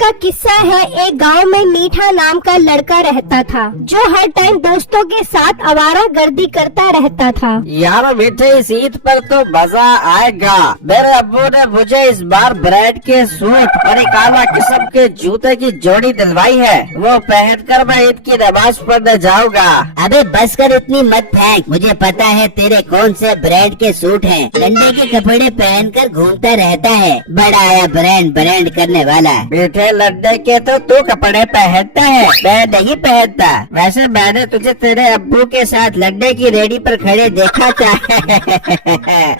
का किस्सा है। एक गांव में मीठा नाम का लड़का रहता था जो हर टाइम दोस्तों के साथ आवारागर्दी करता रहता था। यार मीठे इस ईद पर तो मजा आएगा। मेरे अब्बू ने मुझे इस बार ब्रांड के सूट और एक आला किस्म के जूते की जोड़ी दिलवाई है। वो पहनकर मैं ईद की नमाज पढ़ने जाऊंगा। अबे बस कर इतनी मत फेंक, मुझे पता है तेरे कौन से ब्रांड के सूट हैं। लंडे के कपड़े पहनकर घूमता रहता है, बड़ा आया ब्रांड करने वाला। मीठे लड्डे के तो तू कपड़े पहनता है, मैं नहीं पहनता। वैसे मैंने तुझे तेरे अब्बू के साथ लड्डे की रेडी पर खड़े देखा था।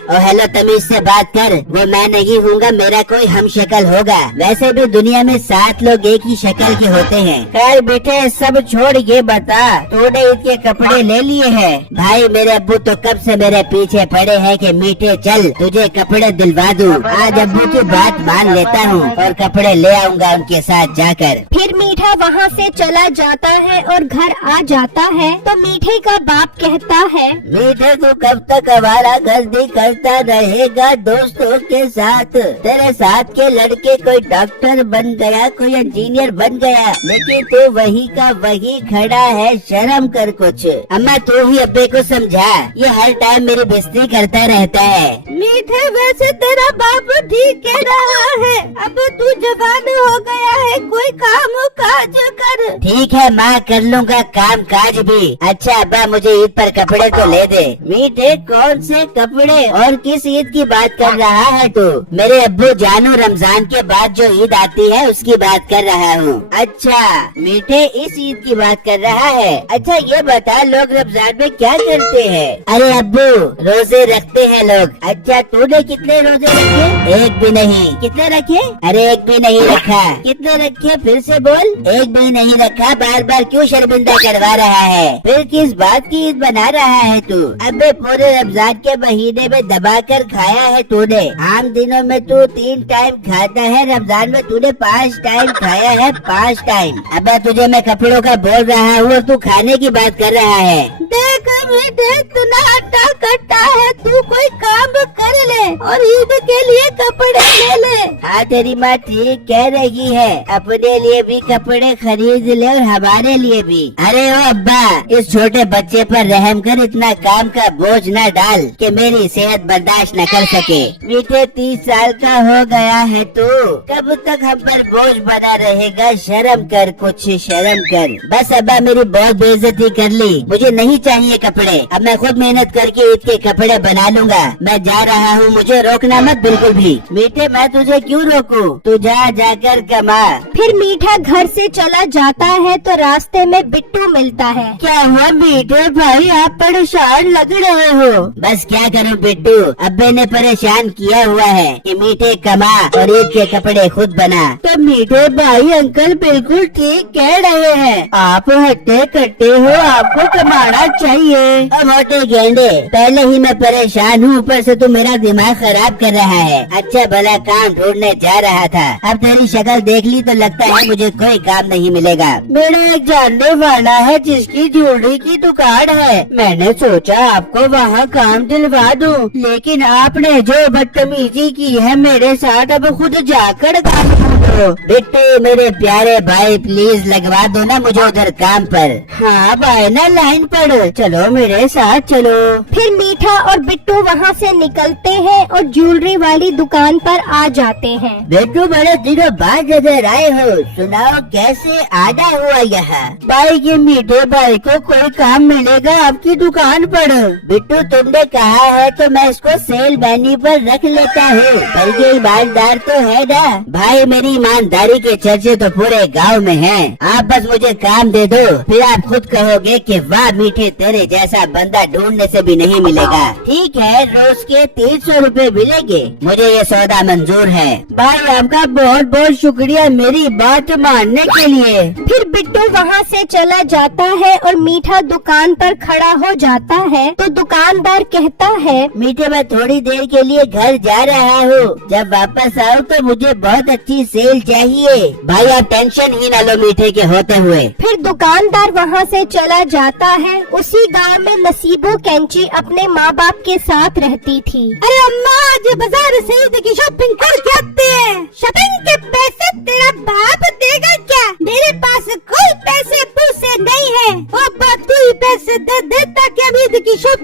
ओ हेलो, तमीज से बात कर, वो मैं नहीं हूँगा, मेरा कोई हम शक्ल होगा। वैसे भी दुनिया में 7 लोग एक ही शक्ल के होते हैं। खैर बेटे सब छोड़, ये बता तूने ईद के कपड़े ले लिए हैं? भाई मेरे अब्बू तो कब से मेरे पीछे पड़े हैं कि मीठे चल तुझे कपड़े दिलवा दूं। आज अब्बू की बात मान लेता हूँ और कपड़े ले आऊँगा उनके साथ जाकर। फिर मीठा वहाँ से चला जाता है और घर आ जाता है तो मीठे का बाप कहता है, मीठे तू कब तक हमारा गर्दी करता रहेगा दोस्तों के साथ? तेरे साथ के लड़के कोई डॉक्टर बन गया, कोई इंजीनियर बन गया, लेकिन तू वही का वही खड़ा है। शर्म कर कुछ। अम्मा तू ही अब्बे को समझा, ये हर टाइम मेरी बेइज्जती करता रहता है। मीठे वैसे तेरा बाप ठीक कह रहा है, अब तू जवान हो गया है, कोई काम काज कर। ठीक है माँ, कर लूँगा काम काज भी। अच्छा अब्बा मुझे ईद पर कपड़े तो ले दे। मीठे कौन से कपड़े और किस ईद की बात कर रहा है तू? मेरे अब्बू जानू रमजान के बाद जो ईद आती है उसकी बात कर रहा हूँ। अच्छा मीठे इस ईद की बात कर रहा है। अच्छा ये बता लोग रमजान में क्या करते हैं? अरे अब्बू रोजे रखते हैं लोग। अच्छा तूने कितने रोजे रखे? एक भी नहीं। कितने रखे? अरे एक भी नहीं रखा। कितने रखे फिर से बोल? एक भी नहीं रखा। बार बार क्यों शर्मिंदा करवा रहा है? फिर किस बात की ईद बना रहा है तू? अबे पूरे रमजान के महीने में दबा कर खाया है तूने। आम दिनों में तू 3 टाइम खाता है, रमजान में तूने 5 टाइम खाया है। 5 टाइम। अबे तुझे मैं कपड़ों का बोल रहा हूँ और तू खाने की बात कर रहा है। देख मीठे तू नाटा कट्टा है, तू कोई काम कर ले और ईद के लिए कपड़े ले ले। हाँ तेरी माँ ठीक कह रही है, अपने लिए भी कपड़े खरीद ले और हमारे लिए भी। अरे ओ अब्बा इस छोटे बच्चे पर रहम कर, इतना काम का बोझ न डाल कि मेरी सेहत बर्दाश्त न कर सके। मीठे 30 साल का हो गया है तू, कब तक हम पर बोझ बना रहेगा? शर्म कर कुछ, शर्म कर। बस अब्बा मेरी बहुत बेइज्जती कर ली, मुझे नहीं चाहिए कपड़े। अब मैं खुद मेहनत करके ईद के कपड़े बना लूँगा। मैं जा रहा हूँ, मुझे रोकना मत बिल्कुल भी। मीठे मैं तुझे क्यों रोकूं? तू जाकर कमा। फिर मीठा घर से चला जाता है तो रास्ते में बिट्टू मिलता है। क्या हुआ मीठे भाई, आप परेशान लग रहे हो? बस क्या करूं बिट्टू, अब्बे ने परेशान किया हुआ है कि मीठे कमा और ईद के कपड़े खुद बना। तो मीठे भाई अंकल बिल्कुल ठीक कह रहे हैं, आप हट्टे कट्टे हो, आपको कमाना चाहिए। अब मोटे गेंडे पहले ही मैं परेशान हूँ, ऊपर से तू मेरा दिमाग खराब कर रहा है। अच्छा भला काम ढूंढने जा रहा था, अब तेरी शक्ल देख ली तो लगता है मुझे कोई काम नहीं मिलेगा। मेरा एक जानने वाला है जिसकी ज्वेलरी की दुकान है, मैंने सोचा आपको वहाँ काम दिलवा दूं, लेकिन आपने जो बदतमीजी की है मेरे साथ, अब खुद जाकर काम ढूंढो। बिट्टू मेरे प्यारे भाई प्लीज लगवा दो ना मुझे उधर काम पर। हाँ भाई ना लाइन पर चलो, मेरे साथ चलो। फिर मीठा और बिट्टू वहाँ से निकलते हैं और ज्वेलरी वाली दुकान पर आ जाते हैं। बिट्टू बड़े दिनों बाद नजर आए हो, सुनाओ कैसे आना हुआ यहाँ? भाई के मीठे भाई को कोई काम मिलेगा आपकी दुकान पर? बिट्टू तुमने कहा है तो मैं इसको सेल मैन्यू पर रख लेता हूँ, बल्कि ईमानदार तो है ना? भाई मेरी ईमानदारी के चर्चे तो पूरे गांव में हैं। आप बस मुझे काम दे दो, फिर आप खुद कहोगे कि वाह मीठे तेरे जैसा बंदा ढूंढने से भी नहीं मिलेगा। ठीक है रोज के 300 रुपए मिलेंगे, मुझे ये सौदा मंजूर है। भाई आपका बहुत बहुत शुक्रिया मेरी बात मानने के लिए। फिर बिट्टू वहाँ से चला जाता है और मीठा दुकान पर खड़ा हो जाता है तो दुकानदार कहता है, मीठे मैं थोड़ी देर के लिए घर जा रहा हूँ, जब वापस आऊँ तो मुझे बहुत अच्छी सेल चाहिए। भाई आप टेंशन ही न लो मीठे के होते हुए। फिर दुकानदार वहाँ से चला जाता है। उसी गांव में नसीबो कैंची अपने माँ बाप के साथ रहती थी। अरे अम्मा आज बाजार से ईद की शॉपिंग करके आते हैं, शॉपिंग के पैसे तेरा बाप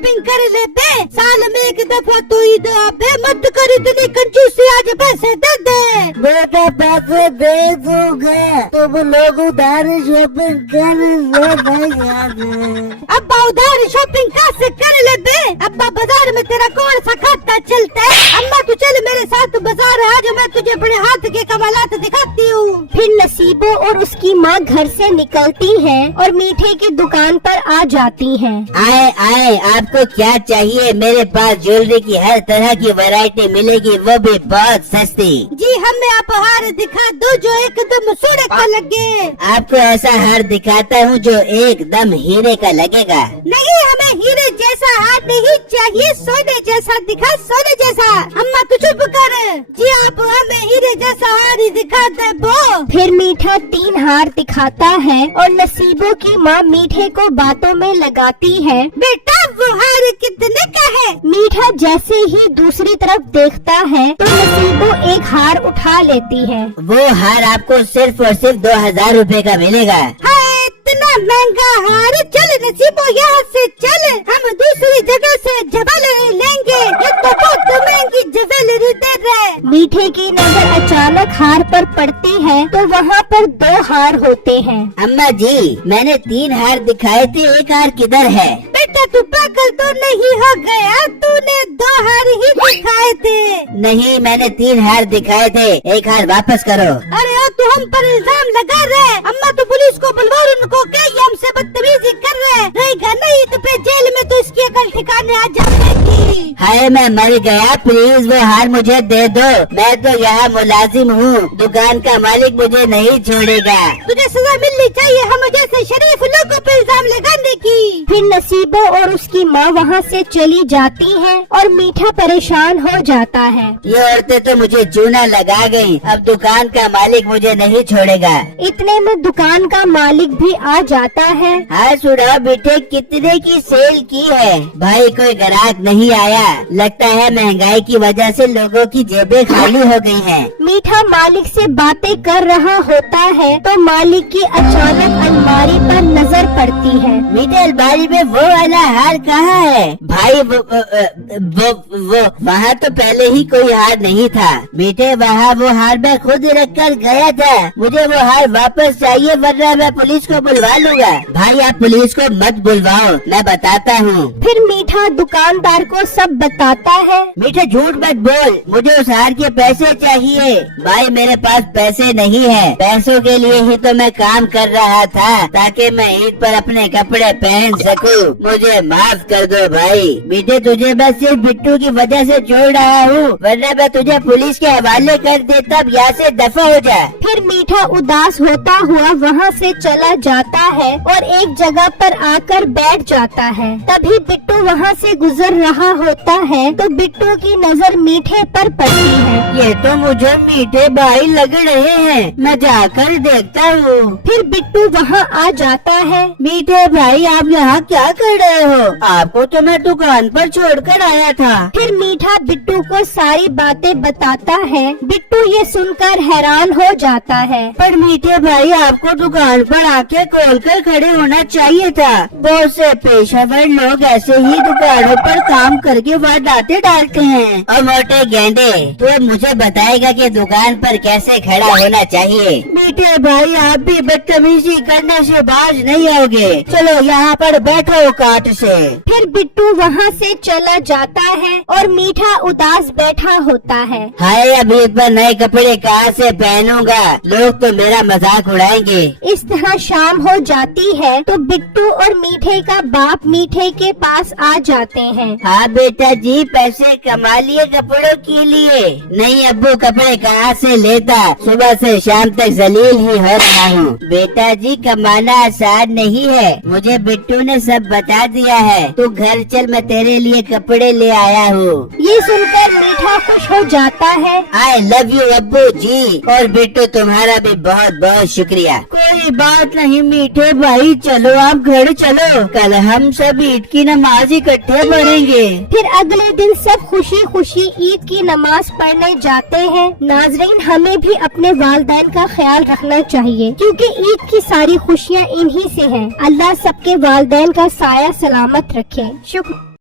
शॉपिंग कर ले बे, साल में एक दफा तो ईद आबे, मत कर इतनी कंजूसी, आज पैसे दे दे। बेटा पैसे दे दूंगा, तुम लोग उधार शॉपिंग कर लो भाई। अब्बा उधार शॉपिंग कैसे कर ले बे? अब्बा बाजार में तेरा कौन सा खाता चलता है? अम्मा तू चल मेरे साथ बाजार, आज मैं तुझे अपने हाथ के कमालात दिखाती हूँ। फिर नसीबो और उसकी माँ घर से निकलती हैं और मीठे की दुकान पर आ जाती हैं। आए आए, आपको क्या चाहिए? मेरे पास ज्वेलरी की हर तरह की वैरायटी मिलेगी, वो भी बहुत सस्ती। जी हमें आप हार दिखा दो जो एकदम सोने का लगे। आपको ऐसा हार दिखाता हूँ जो एकदम हीरे का लगेगा। नहीं, हमें हीरे जैसा हार नहीं चाहिए, सोने जैसा दिखा, सोने जैसा। अम्मा तू चुप कर। जी आप हमें हीरे जैसा हार ही दिखा दे वो। फिर मीठा 3 हार दिखाता है और नसीबो की माँ मीठे को बातों में लगाती है। बेटा वो हार कितने का है? मीठा जैसे ही दूसरी तरफ देखता है तो नसीबो एक हार उठा लेती है। वो हार आपको सिर्फ और सिर्फ 2000 रुपए का मिलेगा। हाय इतना महंगा हार, चल नसीबो यहाँ से चल, हम दूसरी जगह से ज्वेलरी लेंगे, ये तो बहुत महंगी ज्वेलरी दे रहे। मीठे की नजर अचानक हार पर पड़ती है तो वहाँ पर 2 हार होते हैं। अम्मा जी, मैंने 3 हार दिखाए थे, एक हार किधर है? बेटा तू पागल तो नहीं हो गया? तूने 2 हार ही दिखाए थे। नहीं, मैंने 3 हार दिखाए थे, एक हार वापस करो। अरे तू हम पर इल्जाम लगा रहे। अम्मा तो पुलिस को बुलवा उनको, क्या ये हमसे बदतमीजी कर रहे हैं? रहेगा नहीं तो फिर जेल में तो इसकी अकल ठिकाने आ जाएगी। हाय मैं मर गया, प्लीज वो हार मुझे दे दो, मैं तो यहाँ मुलाजिम हूँ, दुकान का मालिक मुझे नहीं छोड़ेगा। तुझे सजा मिलनी चाहिए हम जैसे शरीफ लोगों पर इल्जाम लगाने की। फिर नसीबो और उसकी माँ वहाँ से चली जाती हैं और मीठा परेशान हो जाता है। ये औरतें तो मुझे चूना लगा गयी, अब दुकान का मालिक मुझे नहीं छोड़ेगा। इतने में दुकान का मालिक भी आ जाता है। हाँ सुनो बेटे, कितने की सेल की है? भाई कोई ग्राहक नहीं आया, लगता है महंगाई की वजह से लोगों की जेबें खाली हो गई हैं। मीठा मालिक से बातें कर रहा होता है तो मालिक की अचानक अलमारी पर नजर पड़ती है। मीठे अलमारी में वो वाला हार कहाँ है? भाई वो वहाँ तो पहले ही कोई हार नहीं था। मीठे वहाँ वो हार मैं खुद रख कर गया था, मुझे वो हार वापस चाहिए वरना मैं पुलिस को बुलवा लूँगा। भाई आप पुलिस को मत बुलवाओ, मैं बताता हूँ। फिर मीठा दुकानदार को सब बताता है। मीठे झूठ मत बोल, मुझे उस हार के पैसे चाहिए। भाई मेरे पास पैसे नहीं है, पैसों के लिए ही तो मैं काम कर रहा था ताकि मैं ईद पर अपने कपड़े पहन सकूं। मुझे माफ कर दो भाई। मीठे तुझे मैं सिर्फ बिट्टू की वजह से छोड़ रहा हूँ, वरना मैं तुझे पुलिस के हवाले कर देता, अब यहाँ से दफा हो जा। फिर मीठा उदास होता हुआ वहाँ से चला जाता है और एक जगह पर आकर बैठ जाता है। तभी बिट्टू वहाँ से गुजर रहा होता है तो बिट्टू की नजर मीठे पर पड़ती है। ये तो मुझे मीठे भाई लग रहे हैं, मैं जाकर देखता हूँ। फिर बिट्टू वहाँ आ जाता है। मीठे भाई आप यहाँ क्या कर रहे हो? आपको तो मैं दुकान पर छोड़कर आया था। फिर मीठा बिट्टू को सारी बातें बताता है। बिट्टू ये सुनकर हैरान हो जाता है। पर मीठे भाई आपको दुकान पर आके खोल कर खड़े होना चाहिए था। बहुत से पेशेवर लोग ऐसे ही दुकानों पर काम करके वारदातें डालते हैं। और मोटे गेंडे, तो मुझे बताएगा कि दुकान पर कैसे खड़ा होना चाहिए। मीठे भाई आप भी बदतमीजी करने से बाज नहीं आओगे, चलो यहाँ पर बैठो काट से। फिर बिट्टू वहाँ से चला जाता है और मीठा उदास बैठा होता है। हाय अभी ईद पर नए कपड़े कहाँ से पहनूंगा, लोग तो मेरा मजाक उड़ाएंगे। इस तरह शाम हो जाती है तो बिट्टू और मीठे का बाप मीठे के पास आ जाते हैं। हाँ बेटा जी, पैसे कमा लिए कपड़ों के लिए? नहीं अब्बू, कपड़े कहाँ से लेता, सुबह से शाम तक जलील ही हो रहा हूँ। बेटा जी कमाना आसान नहीं है, मुझे बिट्टू ने सब बता दिया है। तू घर चल, मैं तेरे लिए कपड़े ले आया हूँ। ये सुनकर मीठा खुश हो जाता है। आई लव यू अब्बू जी, और बिट्टू तुम्हारा भी बहुत बहुत शुक्रिया। कोई बात नहीं मीठे भाई, चलो आप घर चलो, कल हम सब ईद की नमाज इकट्ठे पढ़ेंगे। फिर अगले दिन सब खुशी खुशी ईद की नमाज पढ़ने जाते हैं। नाजरीन, हमें भी अपने वालिदैन का ख्याल रखना चाहिए क्योंकि ईद की सारी खुशियाँ इन्हीं से हैं। अल्लाह सबके वालिदैन का साया सलामत रखे। शुक्र।